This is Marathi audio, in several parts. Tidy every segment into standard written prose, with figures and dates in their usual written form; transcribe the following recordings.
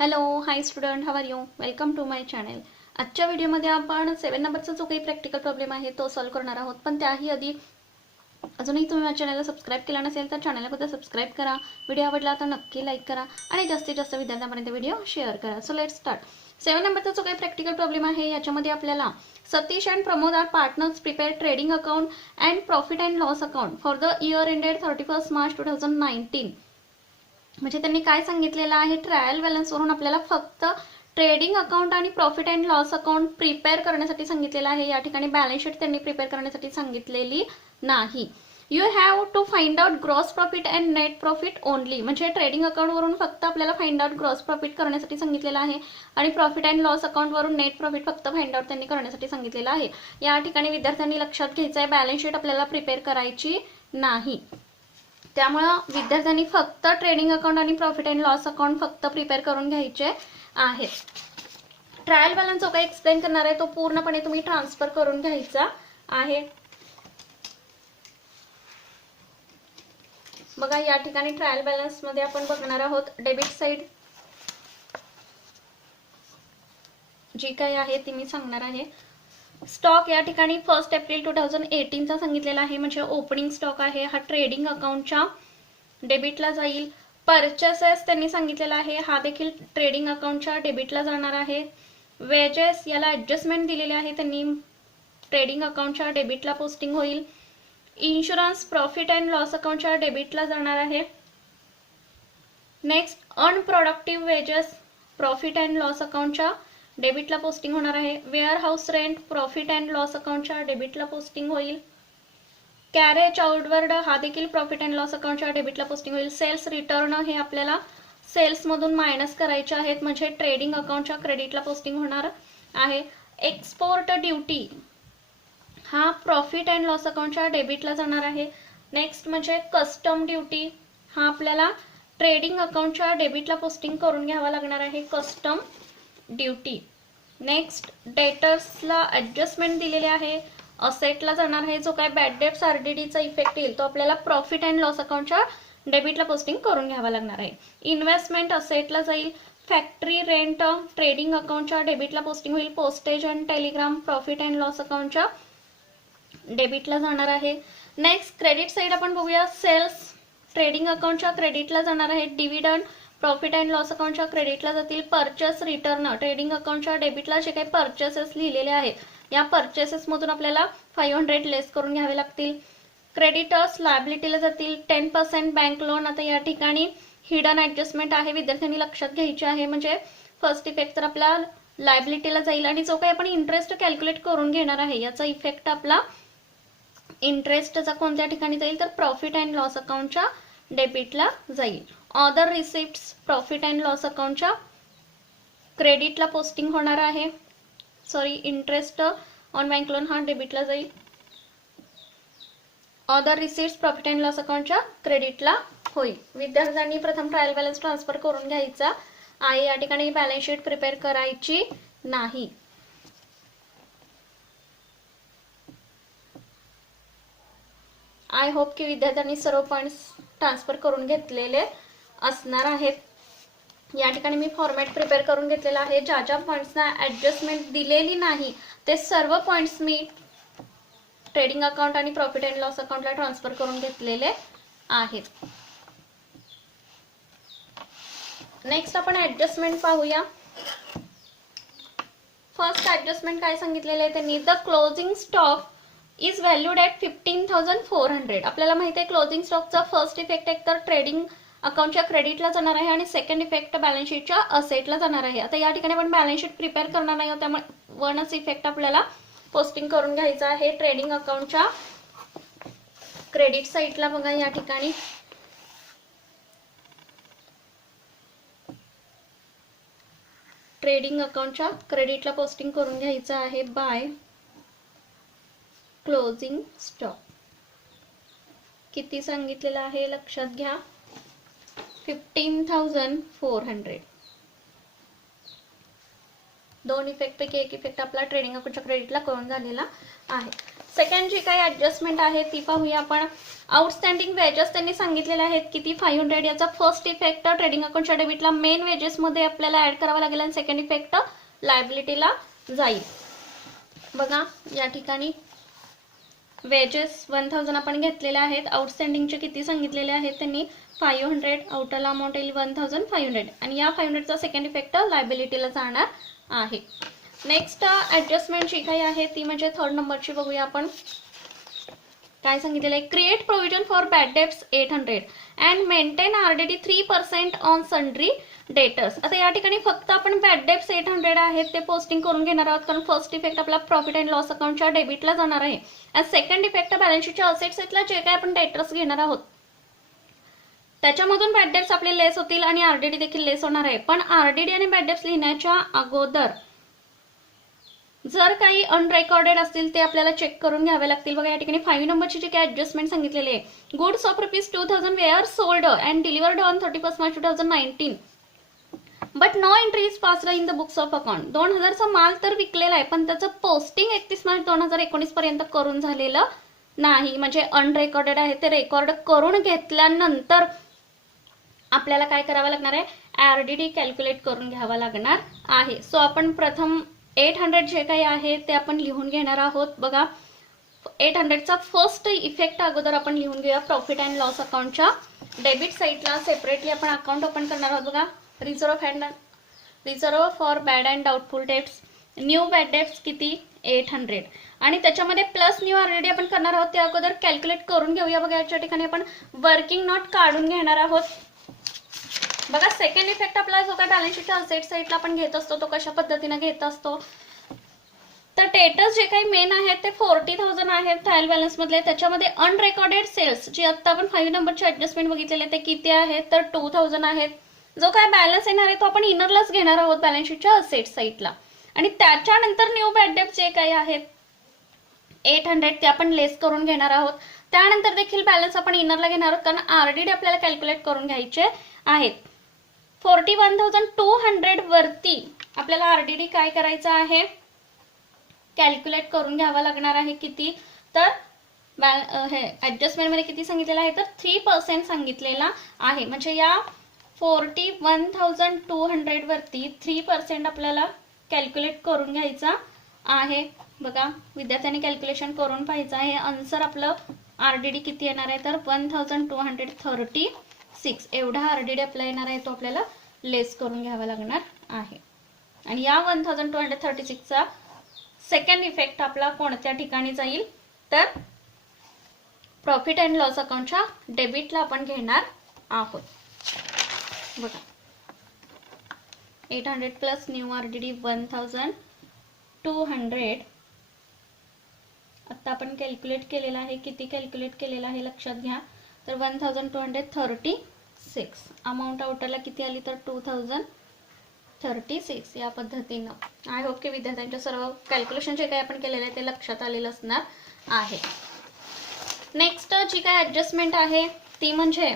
Hello hi student, how are you? Welcome to my channel. आजच्या व्हिडिओमध्ये आपण 7 नंबरचा जो काही प्रॅक्टिकल प्रॉब्लेम आहे तो सॉल्व्ह करणार आहोत. पण त्याही आधी अजूनही तुम्ही माझ्या चॅनलला सबस्क्राईब केला नसेल तर चॅनलला सबस्क्राईब करा. व्हिडिओ आवडला तर नक्की लाईक करा आणि जास्तीत जास्त विद्यार्थ्यांपर्यंत व्हिडिओ शेअर करा. So let's start. 7 नंबरचा जो काही प्रॅक्टिकल प्रॉब्लेम आहे याच्यामध्ये आपल्याला Satish and Pramod are partners prepare trading account and profit and loss account for the year ended 31 March 2019. म्हणजे त्यांनी काय सांगितलेलं आहे, ट्रायल बॅलन्सवरून आपल्याला फक्त ट्रेडिंग अकाउंट आणि profit and loss account prepare करण्यासाठी सांगितलेलं आहे. या ठिकाणी बॅलन्स शीट त्यांनी प्रिपेअर करण्यासाठी सांगितलेली नाही. You have to find out gross profit and net profit only. म्हणजे ट्रेडिंग अकाउंटवरून फक्त आपल्याला फाइंड आउट ग्रॉस प्रॉफिट करण्यासाठी सांगितलेलं आहे आणि प्रॉफिट अँड लॉस अकाउंटवरून नेट प्रॉफिट फक्त फाइंड आउट त्यांनी करण्यासाठी सांगितलेलं आहे. या ठिकाणी विद्यार्थ्यांनी लक्षात घ्यायचं आहे, बॅलन्स शीट आपल्याला प्रिपेअर करायची नाही. त्यामुळे विद्यार्थ्यांनी फक्त ट्रेडिंग अकाउंट आणि प्रॉफिट अँड लॉस अकाउंट फक्त प्रिपेअर करून घ्यायचे आहे. ट्रायल बॅलन्स जो काही एक्सप्लेन करणार आहे तो पूर्णपणे तुम्ही ट्रान्सफर करून घ्यायचा आहे. बघा, या ठिकाणी ट्रायल बॅलन्स मध्ये आपण बघणार आहोत डेबिट साइड जी काही आहे ती मी सांगणार आहे. स्टॉक या ठिकाणी 1 एप्रिल 2018 चा सांगितलेला आहे, म्हणजे ओपनिंग स्टॉक आहे. हा ट्रेडिंग अकाउंटच्या डेबिटला जाईल. परचेसेस त्यांनी सांगितलेला आहे, हा देखील ट्रेडिंग अकाउंटच्या डेबिटला जाणार आहे. वेजेस याला ऍडजस्टमेंट दिलेले आहे, त्यांनी ट्रेडिंग अकाउंटच्या डेबिटला पोस्टिंग होईल. इन्शुरन्स प्रॉफिट अँड लॉस अकाउंटच्या डेबिटला जाणार आहे. Next unproductive wages profit and loss अकाउंटच्या डेबिटला पोस्टिंग होणार आहे. Warehouse rent profit and loss अकाउंटच्या डेबिटला पोस्टिंग होईल. कॅरेज आउटवर्ड हा देखील प्रॉफिट अँड लॉस अकाउंटच्या डेबिटला पोस्टिंग होईल. सेल्स रिटर्न हे आपल्याला सेल्स मधून मायनस करायचे आहेत, म्हणजे ट्रेडिंग अकाउंटच्या क्रेडिटला पोस्टिंग होणार आहे. एक्सपोर्ट ड्युटी हा प्रॉफिट अँड लॉस अकाउंटच्या डेबिटला जाणार आहे. नेक्स्ट म्हणजे कस्टम ड्युटी हा आपल्याला ट्रेडिंग अकाउंटच्या डेबिटला पोस्टिंग करून घ्यावा लागणार आहे, कस्टम ड्युटी. नेक्स्ट डेटर्सला ऍडजस्टमेंट दिलेले आहे, असेटला जाणार आहे. जो काय बॅड डेट्स आरडीडीचा इफेक्ट येईल तो आपल्याला प्रॉफिट अँड लॉस अकाउंटच्या डेबिटला पोस्टिंग करून घ्यावा लागणार आहे. इन्व्हेस्टमेंट असेटला जाईल. फॅक्टरी रेंट ट्रेडिंग अकाउंटच्या डेबिटला पोस्टिंग होईल. Postage and telegram profit and loss अकाउंटच्या डेबिटला जाणार आहे. नेक्स्ट क्रेडिट साइड आपण बघूया. सेल्स ट्रेडिंग अकाउंटच्या क्रेडिटला जाणार आहे. डिव्हिडंड प्रॉफिट अँड लॉस अकाउंटच्या क्रेडिटला जातील. परचेस रिटर्न ट्रेडिंग अकाउंटच्या डेबिटला जे काही परचेसेस लिहिलेले आहेत या परचेसेस मधून आपल्याला 500 लेस करून घ्यावे लागतील. क्रेडिटर्स लायबिलिटीला जातील. 10% बँक लोन. आता या ठिकाणी हिडन ऍडजस्टमेंट आहे, विद्यार्थ्यांनी लक्षात घ्यायची आहे. म्हणजे फर्स्ट इफेक्ट तर आपला लायबिलिटीला जाईल आणि जो काही आपण इंटरेस्ट कॅल्क्युलेट करून घेणार आहे याचा इफेक्ट आपला इंटरेस्टचा कोणत्या ठिकाणी जाईल तर प्रॉफिट अँड लॉस अकाउंटच्या डेबिटला जाईल. Other receipts profit and loss अकाउंटच्या क्रेडिटला पोस्टिंग होणार आहे. Sorry, interest on bank loan हा डेबिटला जाईल. Other receipts profit and loss अकाउंटच्या क्रेडिटला होईल. विद्यार्थ्यांनी प्रथम ट्रायल बॅलन्स ट्रान्सफर करून घ्यायचा आहे. या ठिकाणी बॅलन्स शीट प्रिपेअर करायची नाही. आय होप की विद्यार्थ्यांनी सर्व पॉइंट्स ट्रान्सफर करून घेतलेले असणार आहेत. या ठिकाणी मी फॉर्मॅट प्रिपेअर करून घेतलेला आहे. ज्या ज्या पॉइंट्सना ऍडजस्टमेंट दिलेली नाही ते सर्व पॉइंट्स मी ट्रेडिंग अकाउंट आणि प्रॉफिट अँड लॉस अकाउंटला ट्रान्सफर करून घेतलेले आहेत. नेक्स्ट आपण ऍडजस्टमेंट पाहूया. फर्स्ट ऍडजस्टमेंट काय सांगितलेले आहे त्यांनी, the closing stock is valued at 15,400. आपल्याला माहिती आहे क्लोजिंग स्टॉकचा फर्स्ट इफेक्ट एक तर ट्रेडिंग अकाउंटच्या क्रेडिटला जाणार आहे आणि सेकंड इफेक्ट बॅलन्स शीटच्या असेटला जाणार आहे. आता या ठिकाणी आपण बॅलन्स शीट प्रिपेअर करणार नाही आहोत, त्यामुळे वनच इफेक्ट आपल्याला पोस्टिंग करून घ्यायचा आहे. ट्रेडिंग अकाउंटच्या क्रेडिट साइडला बघा, या ठिकाणी ट्रेडिंग अकाउंटच्या क्रेडिटला पोस्टिंग करून घ्यायचं आहे बाय क्लोजिंग स्टॉक. किती सांगितलेलं आहे लक्षात घ्या, 15,400. दोन इफेक्ट पैकी एक इफेक्ट आपला ट्रेडिंग अकाउंटच्या क्रेडिटला करून झालेला आहे. सेकंड जी काही ऍडजस्टमेंट आहे ती पाहूया आपण. आउटस्टँडिंग वेजेस त्यांनी सांगितलेले आहेत किती 500. याचा फर्स्ट इफेक्ट ट्रेडिंग अकाउंटच्या डेबिटला मेन वेजेस मध्ये आपल्याला ऍड करावा लागेल आणि सेकंड इफेक्ट लायबिलिटीला जाईल. बघा या ठिकाणी वेजेस 1000 आपण घेतलेले आहेत. आउटस्टँडिंगचे किती सांगितलेले आहेत त्यांनी 500. आउटल अमाऊंट येईल 1500 आणि या 500चा सेकंड इफेक्ट लायबिलिटीला जाणार आहे. नेक्स्ट ऍडजस्टमेंट जी काही आहे ती म्हणजे थर्ड नंबरची बघूया आपण. काय सांगितलेलं आहे. Create provision for bad debts 800 and maintain RDD 3% on sundry debtors. आता या ठिकाणी फक्त आपण बॅड डेब्ट्स 800 आहेत ते पोस्टिंग करून घेणार आहोत, कारण फर्स्ट इफेक्ट आपला प्रॉफिट अँड लॉस अकाउंटच्या डेबिटला जाणार आहे आणि सेकंड इफेक्ट बॅलन्स शीटच्या असेट साईडला जे काही आपण डेटर्स घेणार आहोत त्याच्यामधून बॅड डेब्ट्स आपले लेस होतील आणि आरडीडी देखील लेस होणार आहे. पण आरडीडी आणि बॅड डेब्ट्स लिहिण्याच्या अगोदर जर काही अनरेकॉर्डेड असतील ते आपल्याला चेक करून घ्यावे लागतील. बघा या ठिकाणी 5 नंबरची जी काही ऍडजस्टमेंट सांगितलेली आहे. Goods of ₹2000 were sold and delivered on 31 March 2019 but no entry is passed in the books of account. 2000चा माल तर विकलेला आहे पण त्याचं पोस्टिंग 31 मार्च 2019 पर्यंत करून झालेलं नाही, म्हणजे अनरेकॉर्डेड आहे. ते रेकॉर्ड करून घेतल्यानंतर आपल्याला काय करावं लागणार आहे, आरडीडी कॅल्क्युलेट करून घ्यावा लागणार आहे. सो आपण प्रथम 800 जे काही आहे ते आपण लिहून घेणार आहोत. बघा 800चा फर्स्ट इफेक्ट अगोदर आपण लिहून घेऊया. प्रॉफिट अँड लॉस अकाउंटच्या डेबिट साईडला सेपरेटली आपण अकाउंट ओपन करणार आहोत. बघा reserve for bad and doubtful debts, new bad debts किती 800 आणि त्याच्यामध्ये प्लस न्यू आरडीडी आपण करणार आहोत. ते अगोदर कॅल्क्युलेट करून घेऊया. बघा याच्या ठिकाणी आपण वर्किंग नोट काढून घेणार आहोत. बघा सेकंड इफेक्ट आपला जो काय बॅलन्स शीटच्या असेट साईडला आपण घेत असतो तो कशा पद्धतीने घेत असतो, तर डेटर्स जे काही मेन आहेत ते 40,000 आहेत ट्रायल बॅलन्स मधले. त्याच्यामध्ये अनरेकॉर्डेड सेल्स जे आता आपण 5 नंबरचे ऍडजस्टमेंट बघितलेले ते किती आहेत तर 2000 आहेत. जो काय बॅलन्स येणार आहे तो आपण इनरलाच घेणार आहोत बॅलन्स शीटच्या असेट साईडला आणि त्याच्यानंतर न्यू बॅड डेब्ट जे काही आहेत 800 ते आपण लेस करून घेणार आहोत. त्यानंतर देखील बॅलन्स आपण इनरला घेणार आहोत कारण आरडीडी आपल्याला कॅल्क्युलेट करून घ्यायचे आहेत. 41,200 वरती आपल्याला आरडीडी काय करायचं आहे, कॅल्क्युलेट करून घ्यावा लागणार आहे. किती तर हे ऍडजस्टमेंट मध्ये किती सांगितलेलं आहे तर 3% सांगितलेला आहे. म्हणजे या 41,200 वरती 3% आपल्याला कॅल्क्युलेट करून घ्यायचा आहे. बघा विद्यार्थ्यांनी कॅल्क्युलेशन करून पाहायचं आहे. आन्सर आपलं आरडीडी किती येणार आहे तर 1236 एवढा आरडीडी आपला येणार आहे, तो आपल्याला लेस करून घ्यावा लागणार आहे. आणि या 1236चा सेकंड इफेक्ट आपला कोणत्या ठिकाणी जाईल तर प्रॉफिट अँड लॉस अकाउंटच्या डेबिटला आपण घेणार आहोत. बघा 800 प्लस न्यू आरडीडी 1200 आता आपण कॅल्क्युलेट केलेला आहे. किती कॅल्क्युलेट केलेला आहे लक्षात घ्या तर 1236. अमाऊंट आउटरला किती आली तर 2036 या पद्धतीनं. आय होप की विद्यार्थ्यांच्या सर्व कॅल्क्युलेशन जे काही आपण केलेलं आहे ते लक्षात आलेलं असणार आहे. नेक्स्ट जी काय ऍडजस्टमेंट आहे ती म्हणजे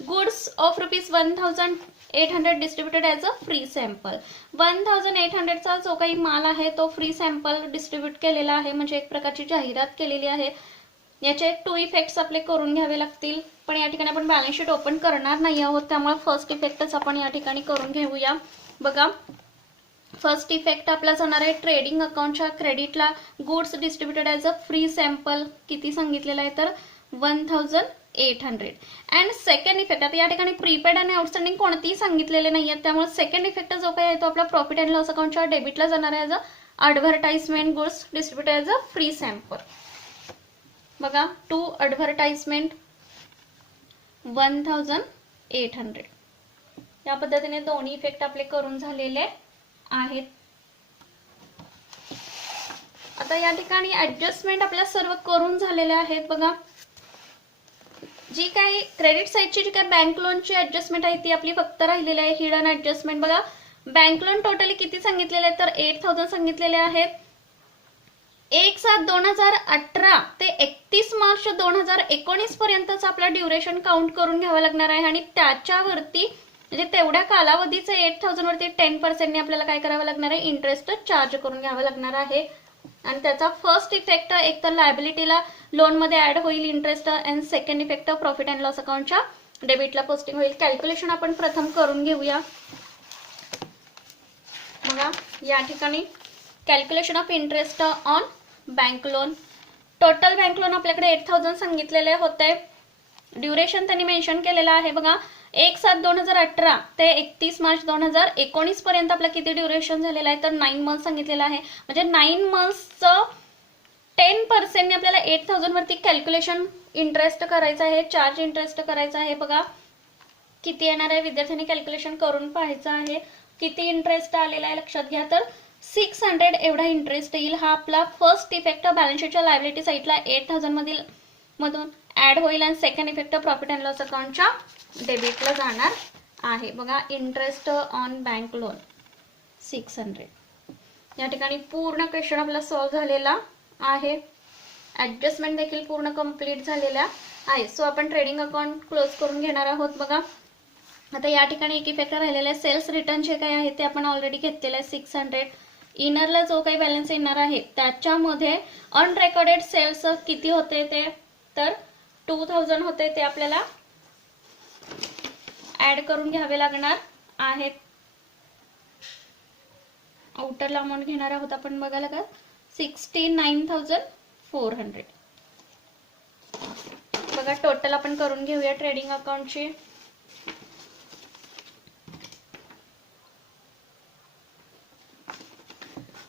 goods of ₹1800 distributed as a free sample. 1800चा जो काही माल आहे तो फ्री सॅम्पल डिस्ट्रीब्यूट केलेला आहे, म्हणजे एक प्रकारची जाहिरात केलेली आहे. याचे 2 इफेक्ट्स आपले करून घ्यावे लागतील, पण या ठिकाणी आपण बॅलन्स शीट ओपन करणार नाही आहोत त्यामुळे फर्स्ट इफेक्टच आपण या ठिकाणी करून घेऊया. बघा फर्स्ट इफेक्ट आपला जाणार आहे ट्रेडिंग अकाउंटच्या क्रेडिटला goods distributed as a free sample किती सांगितलेलं आहे तर 1800 अँड सेकंड इफेक्ट आता या ठिकाणी प्रीपेड आणि आउटस्टँडिंग कोणतीही सांगितलेले नाही आहेत त्यामुळे सेकंड इफेक्ट जो काही आहे तो आपला प्रॉफिट अँड लॉस अकाउंटच्या डेबिटला जाणार आहे as a advertisement goods distributed as a free sample. बघा 2 ॲडव्हर्टाइजमेंट 1800 या पद्धतीने दोन्ही इफेक्ट आपले करून झालेले आहेत. आता या ठिकाणी ऍडजस्टमेंट आपल्या सर्व करून झालेले आहेत. बघा जी काही क्रेडिट साईडची जी काही बँक लोनची ऍडजस्टमेंट आहे ती आपली फक्त राहिलेली आहे हिडन ऍडजस्टमेंट. बघा बँक लोन टोटली किती सांगितलेले आहे तर 8000 सांगितलेले आहेत. 1/7/2018 ते 31 मार्च 2019 पर्यंतच आपला ड्युरेशन काउंट करून घ्यावा लागणार आहे आणि त्याच्यावरती म्हणजे तेवढ्या कालावधीचे 8000 वरती 10% ने आपल्याला काय करावं लागणार आहे इंटरेस्ट चार्ज करून घ्यावं लागणार आहे. आणि त्याचा फर्स्ट इफेक्ट एक तर लायबिलिटीला लोनमध्ये ॲड होईल interest, and second effect profit and loss अकाउंटच्या डेबिटला पोस्टिंग होईल. कॅल्क्युलेशन आपण प्रथम करून घेऊया. बघा या ठिकाणी calculation of interest on bank loan. Total bank loan आपल्याकडे 8,000 सांगितलेले होते. ड्युरेशन त्यांनी मेन्शन केलेलं आहे. बघा 1/7/2018 ते 31 मार्च 2019 पर्यंत आपलं किती ड्युरेशन झालेलं आहे तर 9 मंथ सांगितलेलं आहे. म्हणजे 9 मंथचं 10% आपल्याला 8,000 वरती कॅल्क्युलेशन इंटरेस्ट करायचं आहे, चार्ज इंटरेस्ट करायचा आहे. बघा किती येणार आहे, विद्यार्थ्यांनी कॅल्क्युलेशन करून पाहायचं आहे. किती इंटरेस्ट आलेला आहे लक्षात घ्या, तर 600 एवढा इंटरेस्ट येईल. हा आपला फर्स्ट इफेक्ट बॅलन्स शीटच्या लायबिलिटी साईडला 8,000 मधून ऍड होईल, आणि second effect profit and loss अकाउंटच्या डेबिटला जाणार आहे. बघा इंटरेस्ट ऑन बँक लोन 600. या ठिकाणी पूर्ण क्वेश्चन आपला सॉल्व्ह झालेला आहे. ऍडजस्टमेंट देखील पूर्ण कंप्लीट झालेल्या आहे. सो आपण ट्रेडिंग अकाउंट क्लोज करून घेणार आहोत. बघा आता या ठिकाणी एक इफेक्ट राहिलेला आहे. सेल्स रिटर्न जे काही आहे ते आपण ऑलरेडी घेतलेलं आहे 600. इनरला जो काही बॅलन्स येणार आहे त्याच्यामध्ये अनरेकॉर्डेड सेल्स किती होते ते तर 2000 होते, ते आपल्याला ऍड करून घ्यावे लागणार आहेत. आउटरला अमाऊंट घेणार आहोत आपण. बघायला का 69,400. बघा टोटल आपण करून घेऊया ट्रेडिंग अकाउंटची.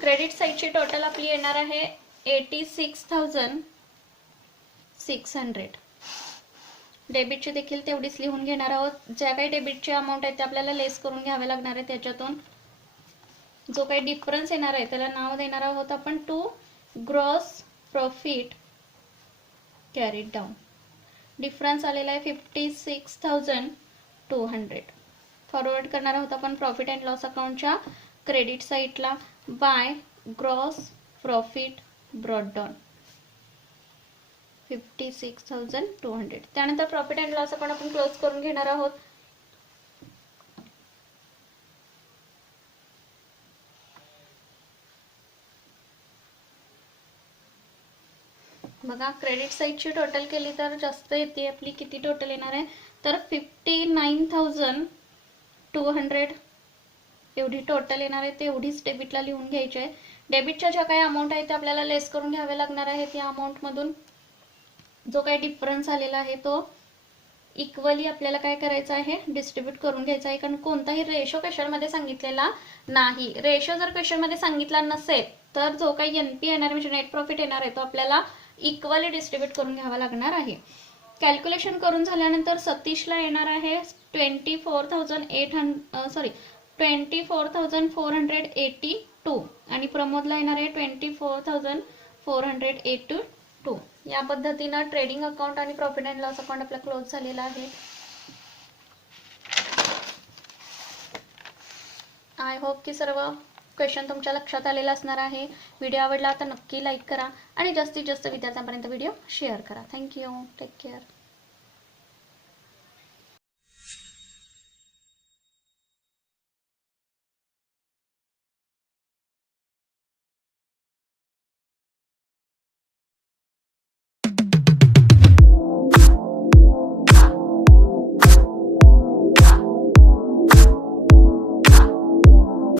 क्रेडिट साईडची टोटल आपली येणार आहे 86,600. डेबिटची देखील तेवढीच लिहून घेणार आहोत. ज्या काही डेबिटची अमाऊंट आहे ते आपल्याला लेस करून घ्यावे लागणार आहे. त्याच्यातून जो काही डिफरन्स येणार आहे त्याला नाव देणार आहोत आपण to gross profit carried down. Difference आलेला आहे 56,200. फॉरवर्ड करणार आहोत आपण प्रॉफिट अँड लॉस अकाउंटच्या क्रेडिट साईडला by gross profit brought down 56,200. त्यानंतर प्रॉफिट अँड लॉस अकाउंट आपण क्लोज करून घेणार आहोत. बघा क्रेडिट साईडची टोटल केली तर जास्त येते आपली. किती टोटल येणार आहे तर 59,200 एवढी टोटल येणार आहे. ते एवढीच डेबिटला लिहून घ्यायची आहे. डेबिटच्या ज्या काही अमाऊंट आहे ते आपल्याला लेस करून घ्यावे लागणार आहेत. या अमाऊंट मधून जो काही डिफरन्स आलेला आहे तो इक्वली आपल्याला काय करायचं आहे डिस्ट्रीब्यूट करून घ्यायचा आहे. कारण कोणताही रेशो क्वेश्चनमध्ये सांगितलेला नाही. रेशो जर क्वेश्चनमध्ये सांगितला नसेल तर जो काही एनपी येणार म्हणजे नेट प्रॉफिट येणार आहे तो आपल्याला इक्वली डिस्ट्रीब्यूट करून घ्यावा लागणार आहे. कॅल्क्युलेशन करून झाल्यानंतर सतीशला येणार आहे 24,482 आणि प्रमोदला येणार आहे 24,482. या पद्धतीने ट्रेडिंग अकाउंट आणि प्रॉफिट अँड लॉस अकाउंट आपला क्लोज झालेला आहे. आय होप की सर्व क्वेश्चन तुमच्या लक्षात आलेला असणार आहे. व्हिडिओ आवडला तर नक्की लाईक करा आणि जास्तीत जास्त विद्यार्थ्यांपर्यंत व्हिडिओ शेअर करा. थँक्यू. Take care.